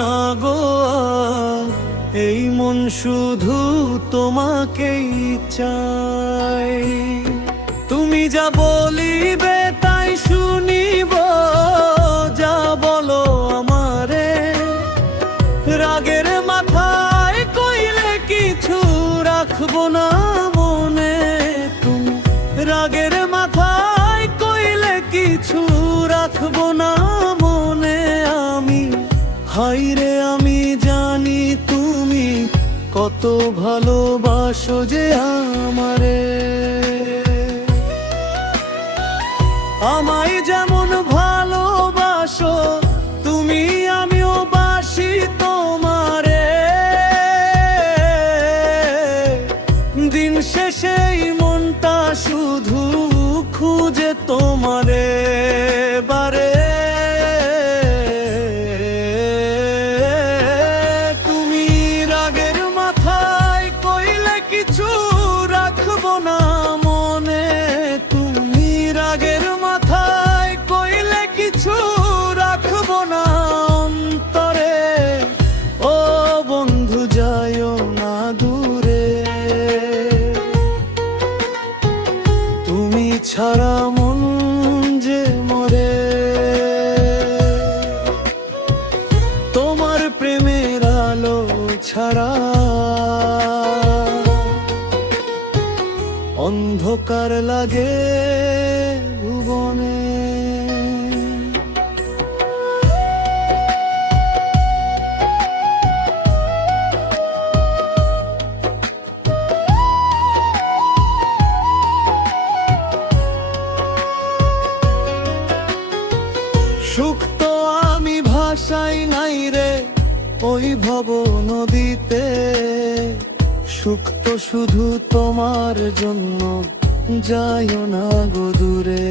না গো আর, এই মন শুধু তোমাকেই চাই। তুমি যা বলিবে তাই শুনিব, যা বলো আমারে। রাগের মাথায় কইলে কিছু রাখবো না মনে, তুমি রাগের মাথায় কইলে কিছু রাখবো না মনে। আমি হাইরে আমি জানি তুমি কত ভালোবাসো যে আমারে। আমায় যেমন ভালোবাসো তুমি, আমিও বাসি তোমারে। দিন শেষে মনটা শুধু খুঁজে তোমারে বারে। তুমি রাগের মাথায় কইলে কিছু রাখবো না মনে, তুমি রাগের মাথায় কইলে কিছু রাখবো না অন্তরে। ও বন্ধু যাইও না দূরে, তুমি ছাড়া মন যে মরে। তোমার প্রেমের আলো ছাড়া অন্ধকার লাগে ভুবনে। সুখ তো আমি ভাষাই নাই রে ওই ভব নদীতে, সুখ তো শুধু তোমার জন্য, যাইও না গো দূরে।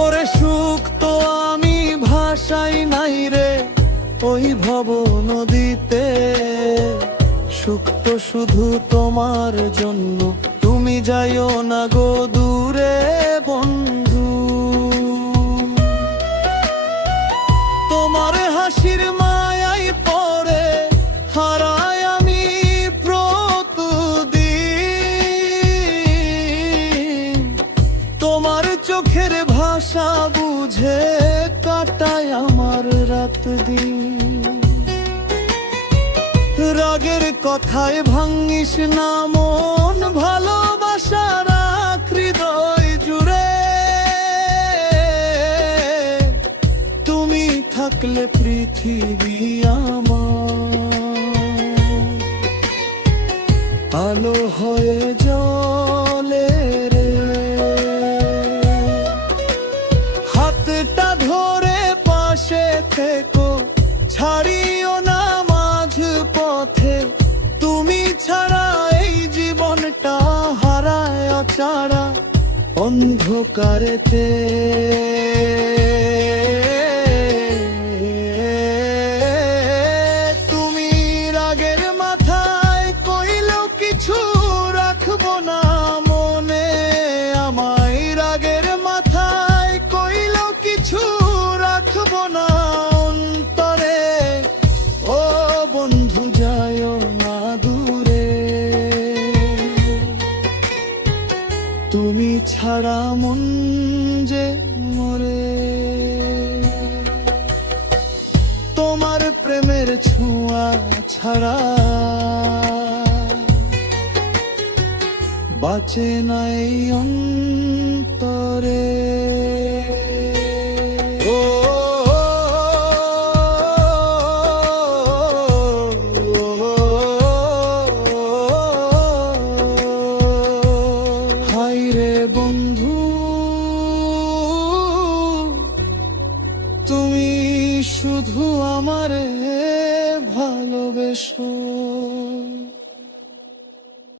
ওরে সুখ তো আমি ভাষাই নাই রে ওই ভব নদীতে, সুখ তো শুধু তোমার জন্য, তুমি যাইও না গো দূরে বন্ধু। তোমার হাসির মায়াই পড়ে হারায় আমি প্রতিদিন, তোমার চোখের ভাষা বুঝে কাটায় আমার রাত দিন। রাগের কথায় ভাঙিস না মন, ভালোবাসা রাখ হৃদয় জুড়ে। তুমি থাকলে পৃথিবী আমার আলো হয়ে জ্বলে রে। হাতটা ধরে পাশে থেকো, ছাড়িও না মাঝ পথে। তুমি ছাড়া এই জীবনটা হারায় অচারা অন্ধকারেতে। তুমি রাগের মাথায় কইলেও কিছু রাখবো না মনে, আমায় রাগের মাথায় কইলেও কিছু রাখবো না অন্তরে। ও বন্ধু যাইও না দূরে, তুমি ছাড়া মন যে মরে। তোমার প্রেমের ছোঁয়া ছাড়া বাঁচে নাই অন্তরে। হায়রে বন্ধু তুমি শুধু আমারে